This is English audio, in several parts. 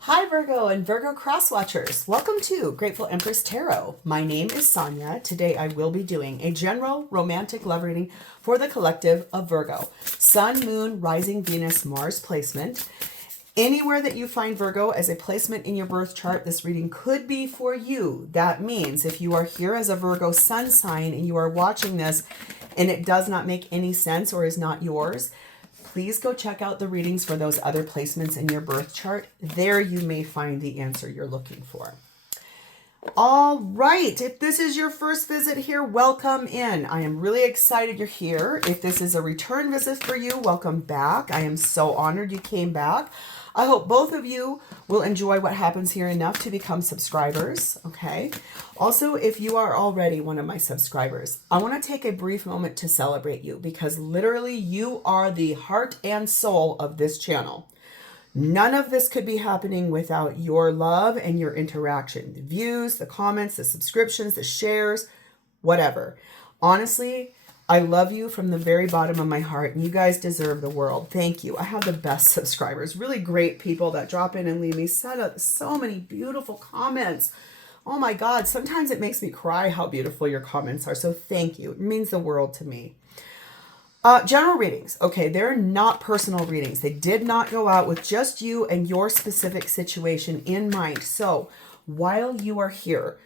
Hi Virgo and Virgo cross watchers. Welcome to Grateful Empress Tarot. My name is Sonia. Today I will be doing a general romantic love reading for the collective of Virgo. Sun, Moon, Rising, Venus, Mars placement. Anywhere that you find Virgo as a placement in your birth chart, this reading could be for you. That means if you are here as a Virgo sun sign and you are watching this and it does not make any sense or is not yours, please go check out the readings for those other placements in your birth chart. There you may find the answer you're looking for. All right, if this is your first visit here, welcome in. I am really excited you're here. If this is a return visit for you, welcome back. I am so honored you came back. I hope both of you will enjoy what happens here enough to become subscribers, okay? Also, if you are already one of my subscribers, I want to take a brief moment to celebrate you because literally you are the heart and soul of this channel. None of this could be happening without your love and your interaction. The views, the comments, the subscriptions, the shares, whatever. Honestly, I love you from the very bottom of my heart, and you guys deserve the world. Thank you. I have the best subscribers, really great people that drop in and leave me so many beautiful comments. Oh my God, sometimes it makes me cry how beautiful your comments are, so thank you. It means the world to me. General readings. Okay, they're not personal readings. They did not go out with just you and your specific situation in mind. So while you are here,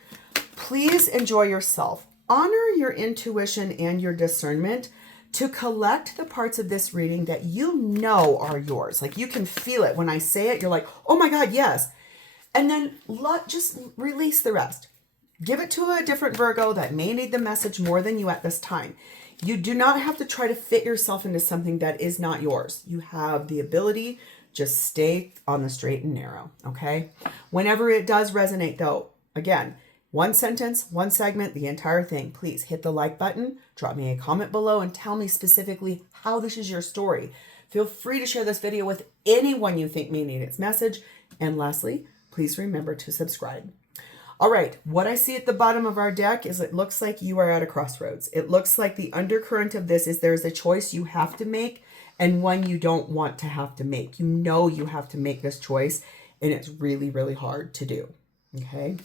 please enjoy yourself. Honor your intuition and your discernment to collect the parts of this reading that you know are yours. Like you can feel it. When I say it, you're like, oh my God, yes. And then just release the rest. Give it to a different Virgo that may need the message more than you at this time. You do not have to try to fit yourself into something that is not yours. You have the ability, just stay on the straight and narrow, okay? Whenever it does resonate though, again, one sentence, one segment, the entire thing, please hit the like button, drop me a comment below and tell me specifically how this is your story. Feel free to share this video with anyone you think may need its message. And lastly, please remember to subscribe. All right, what I see at the bottom of our deck is it looks like you are at a crossroads. It looks like the undercurrent of this is there's a choice you have to make and one you don't want to have to make. You know you have to make this choice and it's really, really hard to do, okay?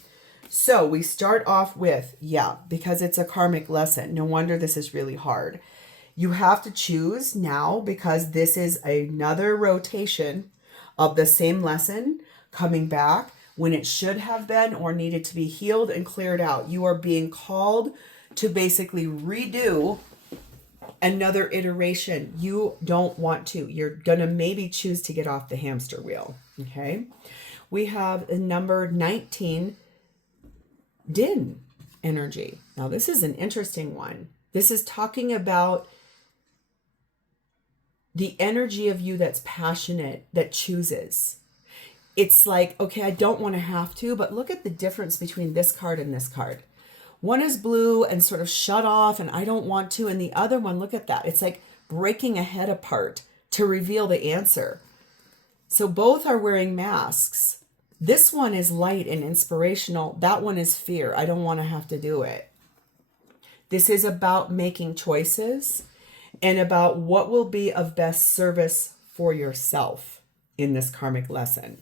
So we start off with, because it's a karmic lesson. No wonder this is really hard. You have to choose now because this is another rotation of the same lesson coming back when it should have been or needed to be healed and cleared out. You are being called to basically redo another iteration. You don't want to. You're going to maybe choose to get off the hamster wheel, okay? We have the number 19, Din energy. Now, this is an interesting one. This is talking about the energy of you that's passionate, that chooses. It's like, okay, I don't want to have to, but look at the difference between this card and this card. One is blue and sort of shut off and I don't want to. And the other one, look at that. It's like breaking a head apart to reveal the answer. So both are wearing masks. This one is light and inspirational. That one is fear. I don't want to have to do it. This is about making choices and about what will be of best service for yourself in this karmic lesson.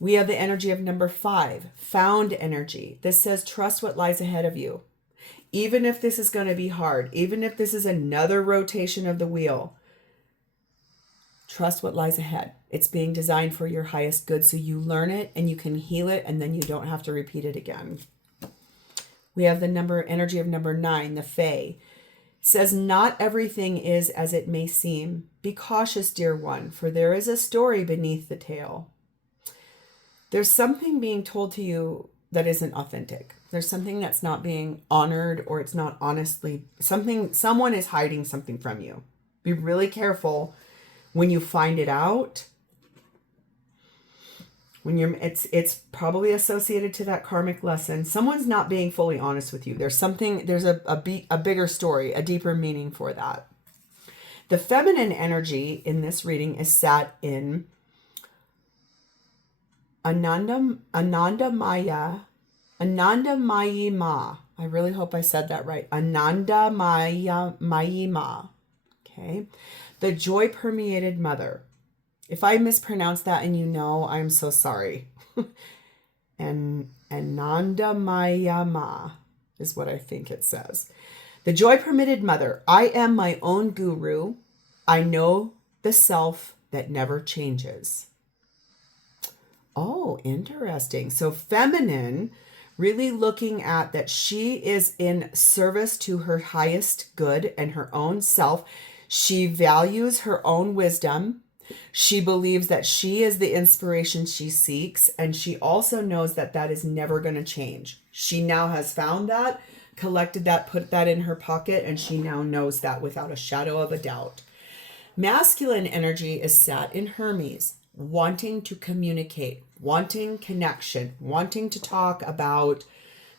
We have the energy of number 5, found energy. This says, trust what lies ahead of you. Even if this is going to be hard, even if this is another rotation of the wheel, trust what lies ahead. It's being designed for your highest good. So you learn it and you can heal it and then you don't have to repeat it again. We have the energy of number 9, the Fae. It says, not everything is as it may seem. Be cautious, dear one, for there is a story beneath the tale. There's something being told to you that isn't authentic. There's something that's not being honored or it's not honestly someone is hiding something from you. Be really careful when you find it out. It's probably associated to that karmic lesson. Someone's not being fully honest with you. There's a bigger story, a deeper meaning for that. The feminine energy in this reading is sat in Anandamaya Ma. I really hope I said that right. Anandamaya Ma. Okay. The joy permeated mother. If I mispronounce that and you know, I'm so sorry. And Ananda Mayama is what I think it says. The joy permitted mother. I am my own guru. I know the self that never changes. Oh, interesting. So feminine, really looking at that she is in service to her highest good and her own self. She values her own wisdom. She believes that she is the inspiration she seeks. And she also knows that that is never going to change. She now has found that, collected that, put that in her pocket, and she now knows that without a shadow of a doubt. Masculine energy is sat in Hermes, wanting to communicate, wanting connection, wanting to talk about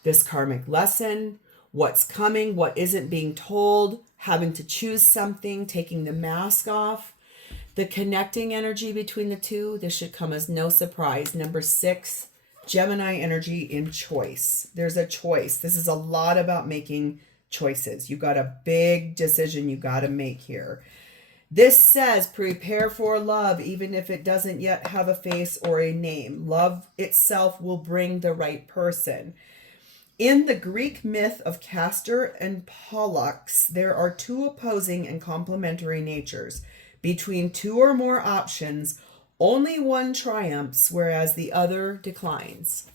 this karmic lesson, what's coming, what isn't being told, having to choose something, taking the mask off. The connecting energy between the two, this should come as no surprise. Number 6, Gemini energy in choice. There's a choice. This is a lot about making choices. You got a big decision you got to make here. This says prepare for love, even if it doesn't yet have a face or a name. Love itself will bring the right person. In the Greek myth of Castor and Pollux, there are 2 opposing and complementary natures. Between 2 or more options, only one triumphs, whereas the other declines.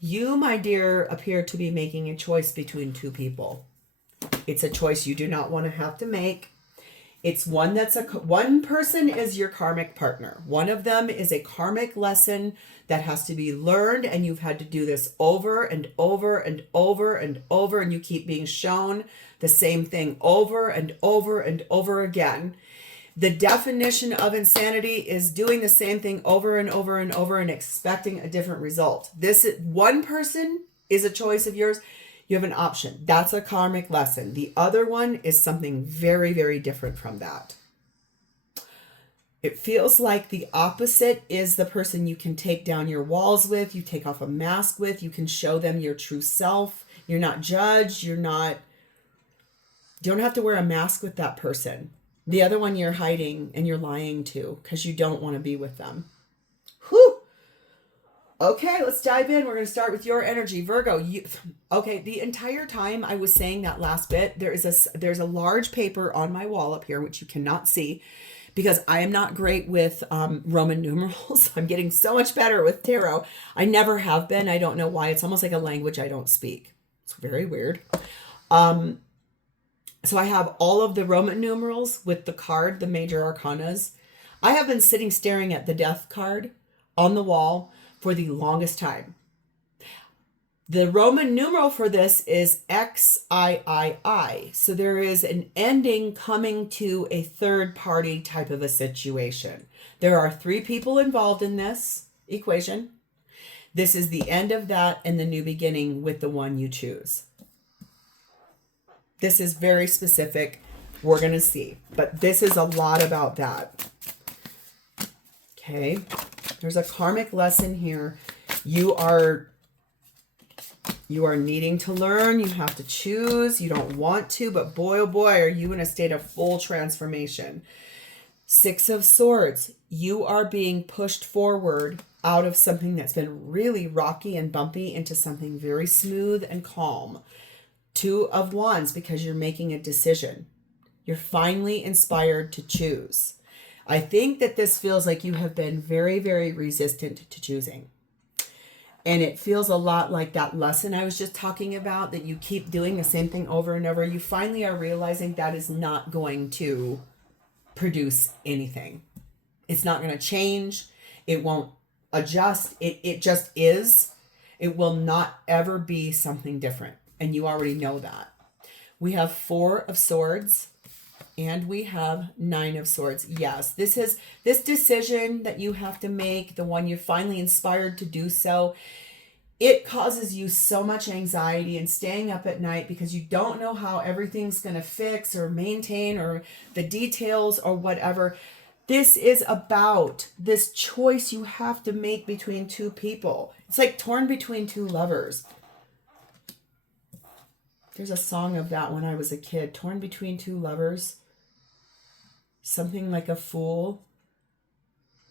You, my dear, appear to be making a choice between 2 people. It's a choice you do not want to have to make. It's one one person is your karmic partner. One of them is a karmic lesson that has to be learned, and you've had to do this over and over and over and over, and you keep being shown the same thing over and over and over again. The definition of insanity is doing the same thing over and over and over and expecting a different result. This one person is a choice of yours. You have an option. That's a karmic lesson. The other one is something very, very different from that. It feels like the opposite is the person you can take down your walls with, you take off a mask with, you can show them your true self. You're not judged. You don't have to wear a mask with that person. The other one you're hiding and you're lying to because you don't want to be with them. Whew. Okay, let's dive in. We're going to start with your energy, Virgo. Okay, the entire time I was saying that last bit, there's a large paper on my wall up here, which you cannot see because I am not great with Roman numerals. I'm getting so much better with tarot. I never have been. I don't know why. It's almost like a language I don't speak. It's very weird. So I have all of the Roman numerals with the card, the major arcanas. I have been sitting staring at the death card on the wall for the longest time. The Roman numeral for this is XIII. So there is an ending coming to a third party type of a situation. There are 3 people involved in this equation. This is the end of that and the new beginning with the one you choose. This is very specific. We're going to see. But this is a lot about that. Okay. There's a karmic lesson here. You are needing to learn. You have to choose. You don't want to, but boy, oh boy, are you in a state of full transformation. 6 of Swords. You are being pushed forward out of something that's been really rocky and bumpy into something very smooth and calm. 2 of Wands, because you're making a decision. You're finally inspired to choose. I think that this feels like you have been very, very resistant to choosing. And it feels a lot like that lesson I was just talking about, that you keep doing the same thing over and over. You finally are realizing that is not going to produce anything. It's not going to change. It won't adjust. It just is. It will not ever be something different. And you already know that. We have 4 of Swords and we have 9 of Swords. Yes, this decision that you have to make, the one you're finally inspired to do so, it causes you so much anxiety and staying up at night because you don't know how everything's going to fix or maintain or the details or whatever. This is about this choice you have to make between 2 people. It's like torn between 2 lovers. There's a song of that when I was a kid. Torn between 2 lovers. something like a fool.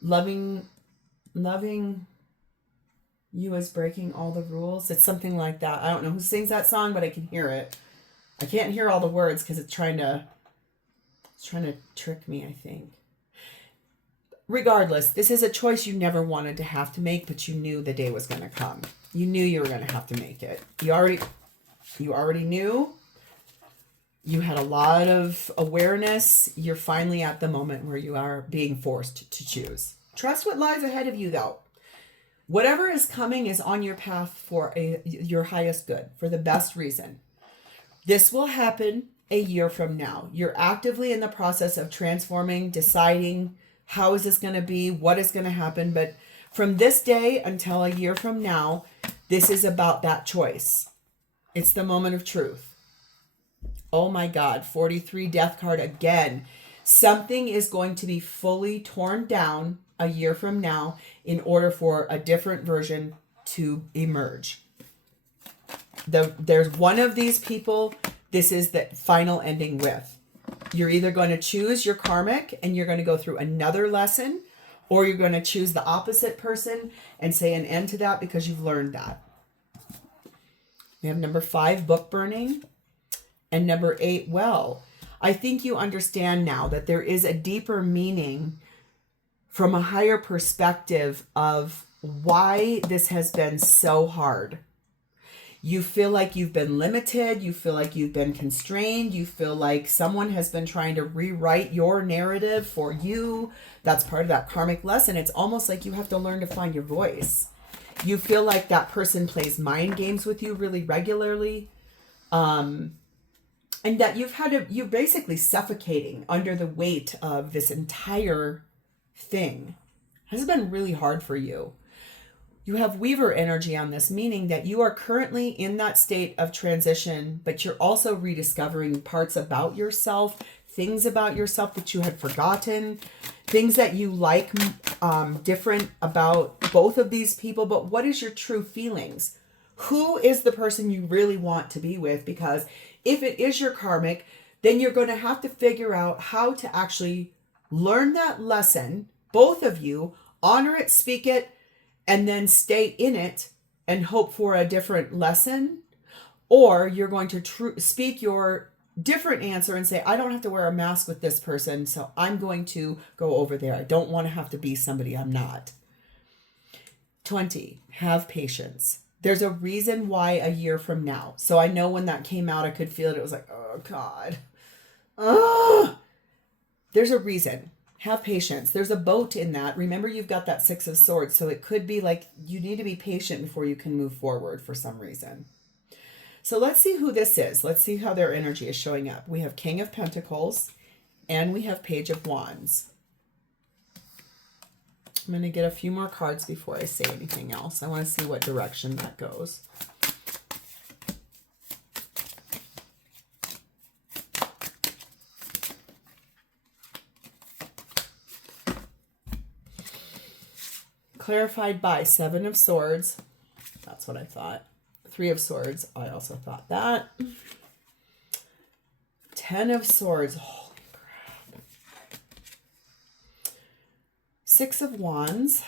Loving you is breaking all the rules. It's something like that. I don't know who sings that song, but I can hear it. I can't hear all the words because it's trying to trick me, I think. Regardless, this is a choice you never wanted to have to make, but you knew the day was going to come. You knew you were going to have to make it. You already knew. You had a lot of awareness. You're finally at the moment where you are being forced to choose. Trust what lies ahead of you, though. Whatever is coming is on your path for your highest good, for the best reason. This will happen a year from now. You're actively in the process of transforming, deciding how is this going to be, what is going to happen. But from this day until a year from now, this is about that choice. It's the moment of truth. Oh my God, 43 death card again. Something is going to be fully torn down a year from now in order for a different version to emerge. There's one of these people, this is the final ending with. You're either going to choose your karmic and you're going to go through another lesson, or you're going to choose the opposite person and say an end to that because you've learned that. We have number 5, book burning. And number 8, well, I think you understand now that there is a deeper meaning from a higher perspective of why this has been so hard. You feel like you've been limited. You feel like you've been constrained. You feel like someone has been trying to rewrite your narrative for you. That's part of that karmic lesson. It's almost like you have to learn to find your voice. You feel like that person plays mind games with you really regularly. And that you're basically suffocating under the weight of this entire thing. This has been really hard for you. You have Weaver energy on this, meaning that you are currently in that state of transition, but you're also rediscovering parts about yourself, things about yourself that you had forgotten, things that you like different about both of these people. But what is your true feelings? Who is the person you really want to be with? Because if it is your karmic, then you're going to have to figure out how to actually learn that lesson, both of you, honor it, speak it, and then stay in it and hope for a different lesson. Or you're going to speak your different answer and say, I don't have to wear a mask with this person, so I'm going to go over there. I don't want to have to be somebody I'm not. 20, have patience. There's a reason why a year from now. So I know when that came out, I could feel it. It was like, oh God. There's a reason. Have patience. There's a boat in that. Remember, you've got that 6 of Swords. So it could be like you need to be patient before you can move forward for some reason. So let's see who this is. Let's see how their energy is showing up. We have King of Pentacles and we have Page of Wands. I'm going to get a few more cards before I say anything else. I want to see what direction that goes. Clarified by 7 of Swords. That's what I thought. 3 of Swords. I also thought that. 10 of Swords. Holy crap. 6 of Wands.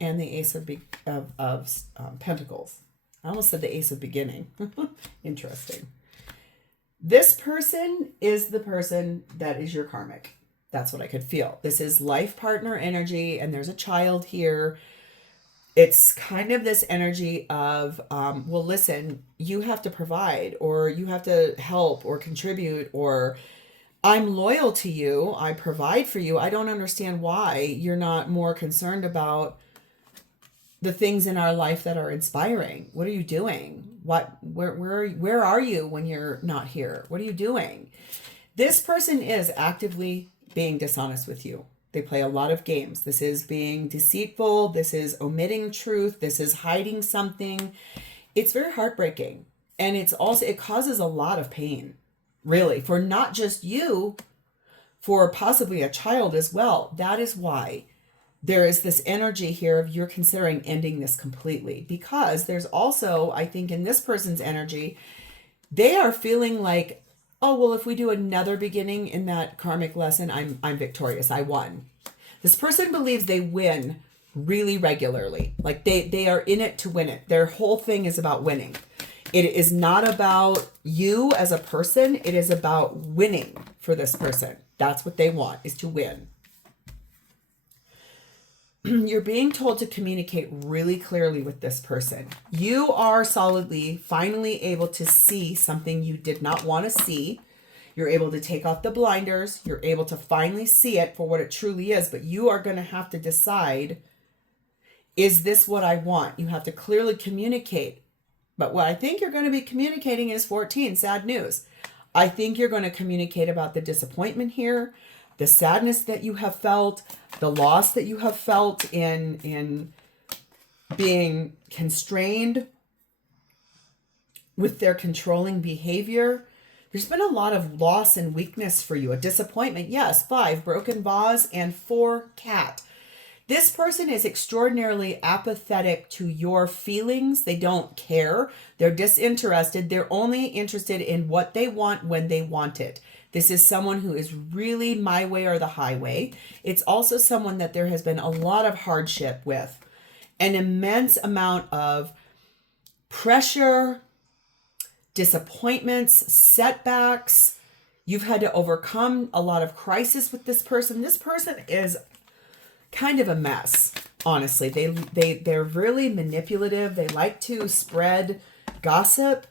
And the Ace of Pentacles. I almost said the Ace of Beginning. Interesting. This person is the person that is your karmic. That's what I could feel. This is life partner energy, and there's a child here. It's kind of this energy of, well, listen, you have to provide, or you have to help or contribute, or I'm loyal to you. I provide for you. I don't understand why you're not more concerned about the things in our life that are inspiring. What are you doing? Where are you when you're not here? What are you doing? This person is actively being dishonest with you. They play a lot of games. This is being deceitful. This is omitting truth. This is hiding something. It's very heartbreaking. And it causes a lot of pain, really, for not just you, for possibly a child as well. That is why there is this energy here of you're considering ending this completely, because there's also, I think in this person's energy, they are feeling like oh, well, if we do another beginning in that karmic lesson, I'm victorious. I won. This person believes they win really regularly. Like they are in it to win it. Their whole thing is about winning. It is not about you as a person. It is about winning for this person. That's what they want, is to win. You're being told to communicate really clearly with this person. You are solidly, finally able to see something you did not want to see. You're able to take off the blinders. You're able to finally see it for what it truly is. But you are going to have to decide, is this what I want? You have to clearly communicate. But what I think you're going to be communicating is 14, sad news. I think you're going to communicate about the disappointment here, the sadness that you have felt, the loss that you have felt in being constrained with their controlling behavior. There's been a lot of loss and weakness for you. A disappointment, yes. 5, broken vase, and 4, cat. This person is extraordinarily apathetic to your feelings. They don't care. They're disinterested. They're only interested in what they want when they want it. This is someone who is really my way or the highway. It's also someone that there has been a lot of hardship with. An immense amount of pressure, disappointments, setbacks. You've had to overcome a lot of crisis with this person. This person is kind of a mess, honestly. They're really manipulative. They like to spread gossip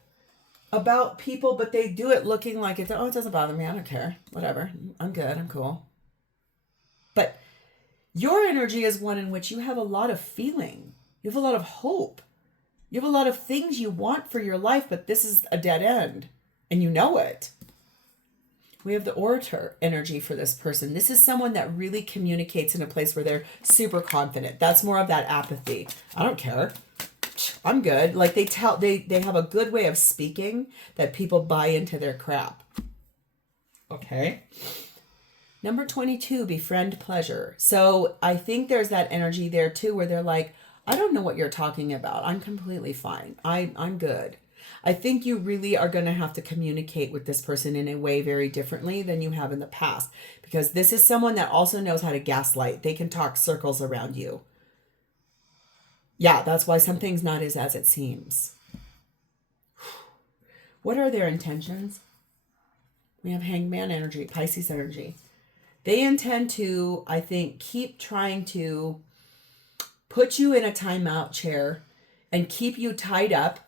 about people, but they do it looking like it doesn't bother me. I don't care. Whatever. I'm good. I'm cool. But your energy is one in which you have a lot of feeling. You have a lot of hope. You have a lot of things you want for your life, but this is a dead end, and you know it. We have the orator energy for this person. This is someone that really communicates in a place where they're super confident. That's more of that apathy. I don't care. I'm good. Like they have a good way of speaking that people buy into their crap. Okay. Number 22, befriend pleasure. So I think there's that energy there too, where they're like, I don't know what you're talking about. I'm completely fine. I'm good. I think you really are going to have to communicate with this person in a way very differently than you have in the past, because this is someone that also knows how to gaslight. They can talk circles around you. Yeah, that's why something's not as it seems. What are their intentions? We have hangman energy, Pisces energy. They intend to, I think, keep trying to put you in a timeout chair and keep you tied up,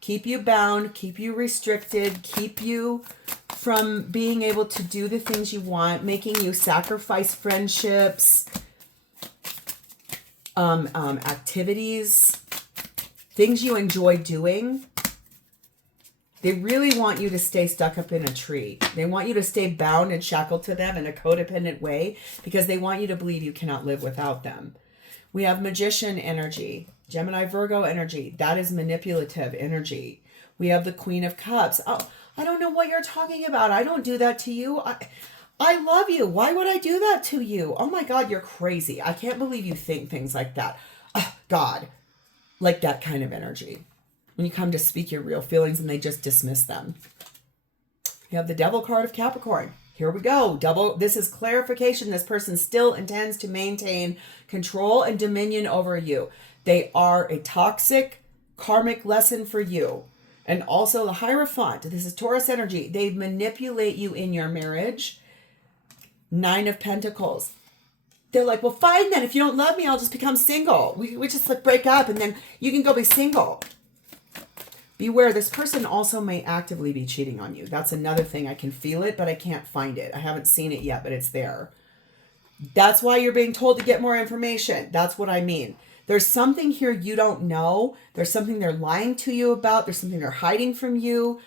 keep you bound, keep you restricted, keep you from being able to do the things you want, making you sacrifice friendships, activities, things you enjoy doing. They really want you to stay stuck up in a tree. They want you to stay bound and shackled to them in a codependent way because they want you to believe you cannot live without them. We have magician energy, Gemini Virgo energy. That is manipulative energy. We have the Queen of Cups. Oh, I don't know what you're talking about. I don't do that to you. I love you. Why would I do that to you? Oh my God, you're crazy. I can't believe you think things like that. Oh, God, like that kind of energy. When you come to speak your real feelings and they just dismiss them. You have the Devil card of Capricorn. Here we go. This is clarification. This person still intends to maintain control and dominion over you. They are a toxic karmic lesson for you. And also the Hierophant. This is Taurus energy. They manipulate you in your marriage. 9 of Pentacles. They're like, well, fine then. If you don't love me, I'll just become single. We just like break up and then you can go be single. Beware, this person also may actively be cheating on you. That's another thing. I can feel it, but I can't find it. I haven't seen it yet, but it's there. That's why you're being told to get more information. That's what I mean. There's something here you don't know. There's something they're lying to you about. There's something they're hiding from you.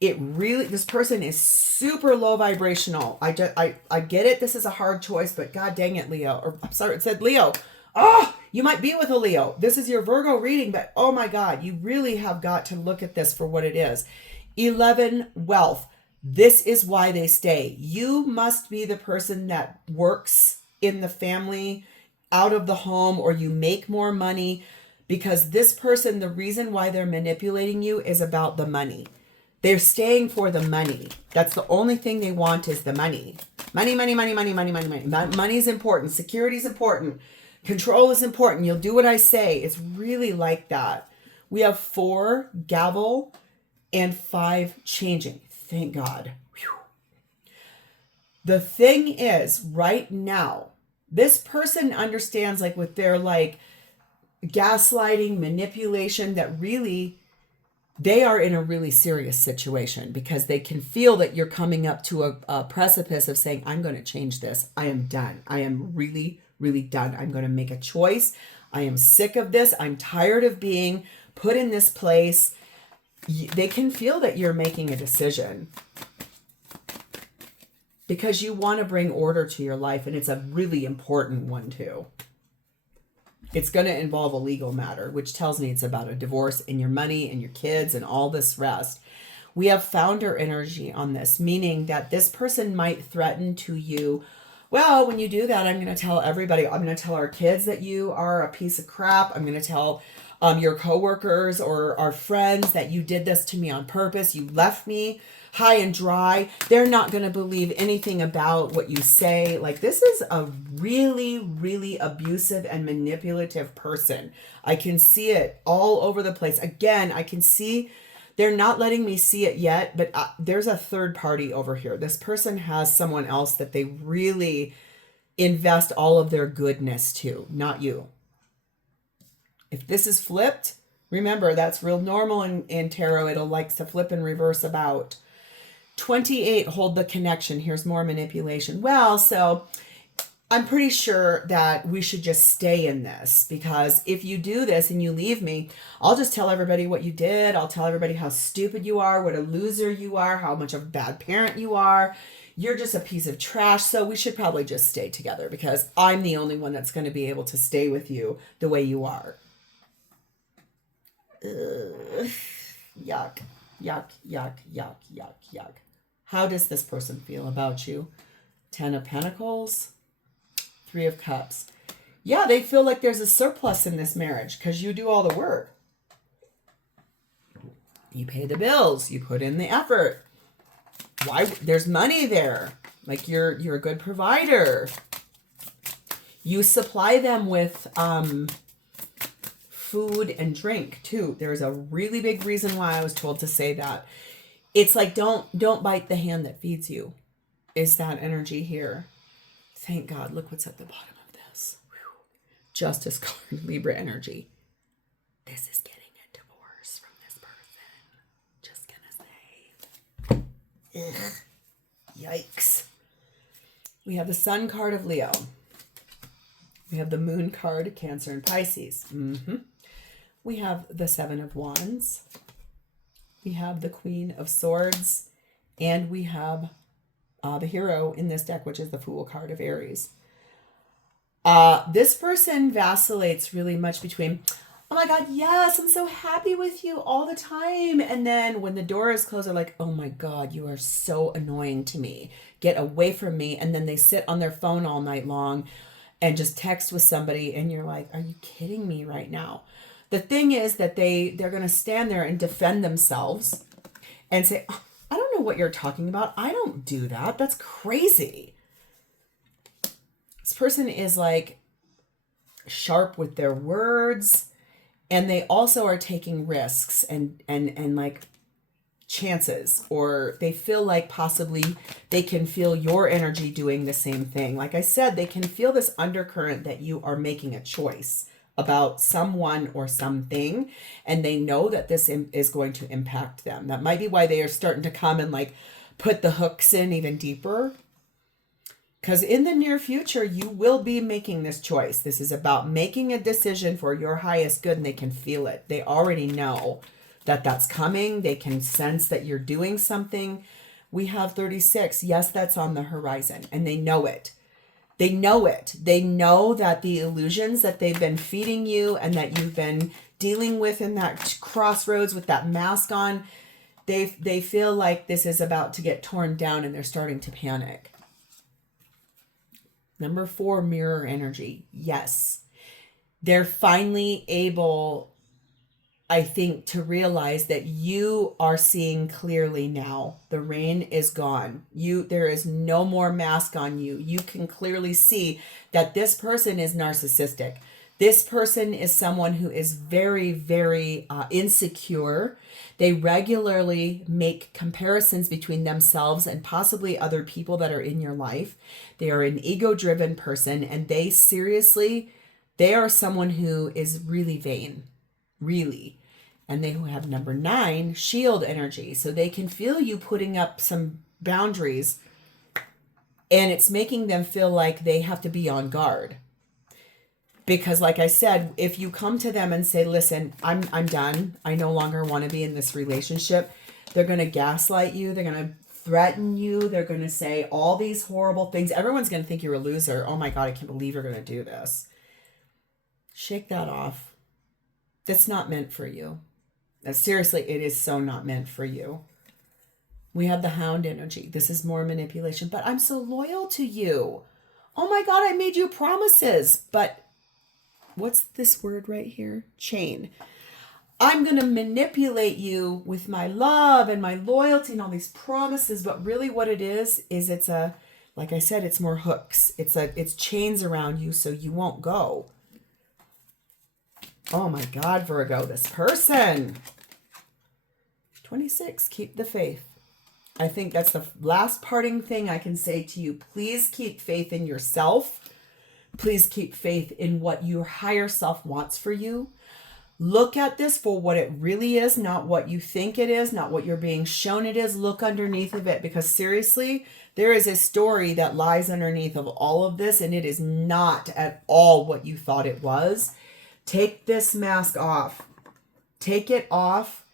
This person is super low vibrational. I get it. This is a hard choice, but God dang it, Leo. Or I'm sorry, it said Leo. Oh, you might be with a Leo. This is your Virgo reading, but oh my God, you really have got to look at this for what it is. 11, wealth. This is why they stay. You must be the person that works in the family, out of the home, or you make more money, because this person, the reason why they're manipulating you is about the money. They're staying for the money. That's the only thing they want is the money. Money, money, money, money, money, money, money. Money's important. Security is important. Control is important. You'll do what I say. It's really like that. We have 4 gavel and 5 changing. Thank God. Whew. The thing is, right now, this person understands, like, with their, like, gaslighting, manipulation, that really they are in a really serious situation, because they can feel that you're coming up to a precipice of saying, I'm going to change this. I am done. I am really, really done. I'm going to make a choice. I am sick of this. I'm tired of being put in this place. They can feel that you're making a decision because you want to bring order to your life. And it's a really important one too. It's going to involve a legal matter, which tells me it's about a divorce and your money and your kids and all this rest. We have founder energy on this, meaning that this person might threaten to you, well, when you do that, I'm going to tell everybody, I'm going to tell our kids that you are a piece of crap. I'm going to tell your coworkers or our friends that you did this to me on purpose. You left me high and dry. They're not going to believe anything about what you say. Like, this is a really, really abusive and manipulative person. I can see it all over the place. Again, I can see they're not letting me see it yet, but there's a third party over here. This person has someone else that they really invest all of their goodness to, not you. If this is flipped, remember, that's real normal in tarot. It'll like to flip and reverse about. 28, hold the connection. Here's more manipulation. Well, so I'm pretty sure that we should just stay in this, because if you do this and you leave me, I'll just tell everybody what you did. I'll tell everybody how stupid you are, what a loser you are, how much of a bad parent you are. You're just a piece of trash. So we should probably just stay together, because I'm the only one that's going to be able to stay with you the way you are. Ugh. Yuck, yuck, yuck, yuck, yuck, yuck. How does this person feel about you? 10 of Pentacles, 3 of Cups. Yeah, they feel like there's a surplus in this marriage because you do all the work. You pay the bills. You put in the effort. Why? There's money there. Like, you're a good provider. You supply them with food and drink too. There's a really big reason why I was told to say that. It's like, don't bite the hand that feeds you, is that energy here. Thank God. Look what's at the bottom of this. Whew. Justice card, Libra energy. This is getting a divorce from this person. Just gonna say. Ugh. Yikes. We have the Sun card of Leo. We have the Moon card, Cancer and Pisces. We have the 7 of Wands. We have the Queen of Swords. And we have the hero in this deck, which is the Fool card of Aries. This person vacillates really much between, oh my God, yes, I'm so happy with you all the time. And then when the door is closed, they're like, oh my God, you are so annoying to me. Get away from me. And then they sit on their phone all night long and just text with somebody. And you're like, are you kidding me right now? The thing is that they're going to stand there and defend themselves and say, oh, I don't know what you're talking about. I don't do that. That's crazy. This person is like sharp with their words, and they also are taking risks and like chances, or they feel like possibly they can feel your energy doing the same thing. Like I said, they can feel this undercurrent that you are making a choice about someone or something, and they know that this is going to impact them. That might be why they are starting to come and like put the hooks in even deeper, because in the near future you will be making this choice. This is about making a decision for your highest good, and they can feel it. They already know that that's coming. They can sense that you're doing something. We have 36. Yes, that's on the horizon, and they know it. They know it. They know that the illusions that they've been feeding you and that you've been dealing with in that crossroads with that mask on, they feel like this is about to get torn down, and they're starting to panic. Number 4, mirror energy. Yes. They're finally able I think to realize that you are seeing clearly now. The rain is gone. There is no more mask on you. You can clearly see that this person is narcissistic. This person is someone who is very, very insecure. They regularly make comparisons between themselves and possibly other people that are in your life. They are an ego-driven person, and they are someone who is really vain. Really. And they who have number 9, shield energy. So they can feel you putting up some boundaries, and it's making them feel like they have to be on guard. Because like I said, if you come to them and say, listen, I'm done. I no longer want to be in this relationship. They're going to gaslight you. They're going to threaten you. They're going to say all these horrible things. Everyone's going to think you're a loser. Oh my God, I can't believe you're going to do this. Shake that off. That's not meant for you. Seriously, it is so not meant for you. We have the hound energy. This is more manipulation, but I'm so loyal to you. Oh my God, I made you promises. But what's this word right here? Chain. I'm going to manipulate you with my love and my loyalty and all these promises. But really what it is it's like I said, it's more hooks. It's chains around you so you won't go. Oh my God, Virgo, this person. 26, keep the faith. I think that's the last parting thing I can say to you. Please keep faith in yourself. Please keep faith in what your higher self wants for you. Look at this for what it really is, not what you think it is, not what you're being shown it is. Look underneath of it, because seriously, there is a story that lies underneath of all of this, and it is not at all what you thought it was. Take this mask off. Take it off.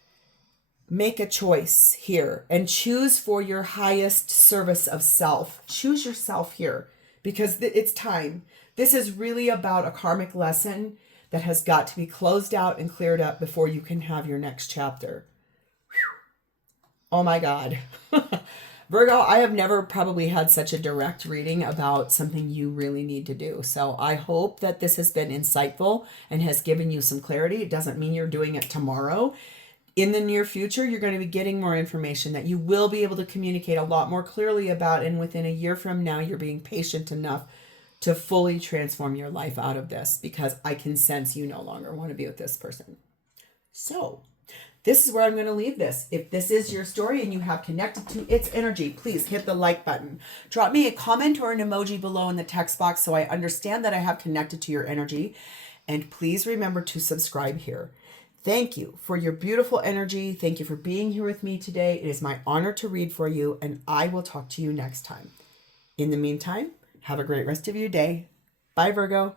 Make a choice here and choose for your highest service of self. Choose yourself here, because it's time. This is really about a karmic lesson that has got to be closed out and cleared up before you can have your next chapter. Oh my God. Virgo, I have never probably had such a direct reading about something you really need to do. So I hope that this has been insightful and has given you some clarity. It doesn't mean you're doing it tomorrow. In the near future, you're going to be getting more information that you will be able to communicate a lot more clearly about. And within a year from now, you're being patient enough to fully transform your life out of this, because I can sense you no longer want to be with this person. So this is where I'm going to leave this. If this is your story and you have connected to its energy, please hit the like button. Drop me a comment or an emoji below in the text box so I understand that I have connected to your energy. And please remember to subscribe here. Thank you for your beautiful energy. Thank you for being here with me today. It is my honor to read for you, and I will talk to you next time. In the meantime, have a great rest of your day. Bye, Virgo.